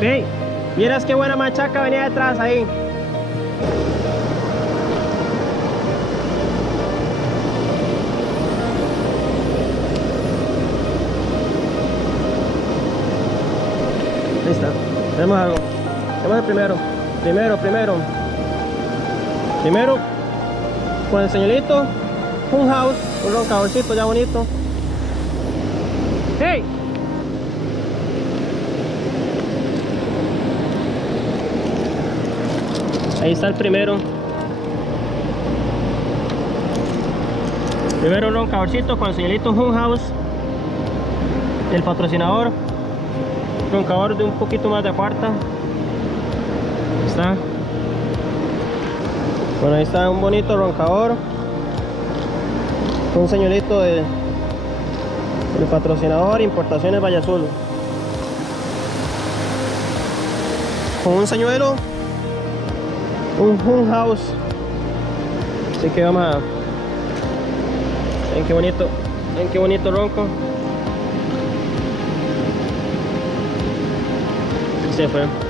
Hey, vieras qué buena machaca venía detrás ahí. Ahí está, tenemos algo. Tenemos el primero con el señorito, un house, un roncadorcito ya bonito. Hey, ahí está el primero roncadorcito con el señorito Hun House, el patrocinador. Roncador de un poquito más de cuarta. Ahí está. Bueno, ahí está un bonito roncador. Un señorito del patrocinador Importaciones Valle Azul. Con un señuelo, un Hun House. Así que vamos a... Ven qué bonito ronco. Se fue.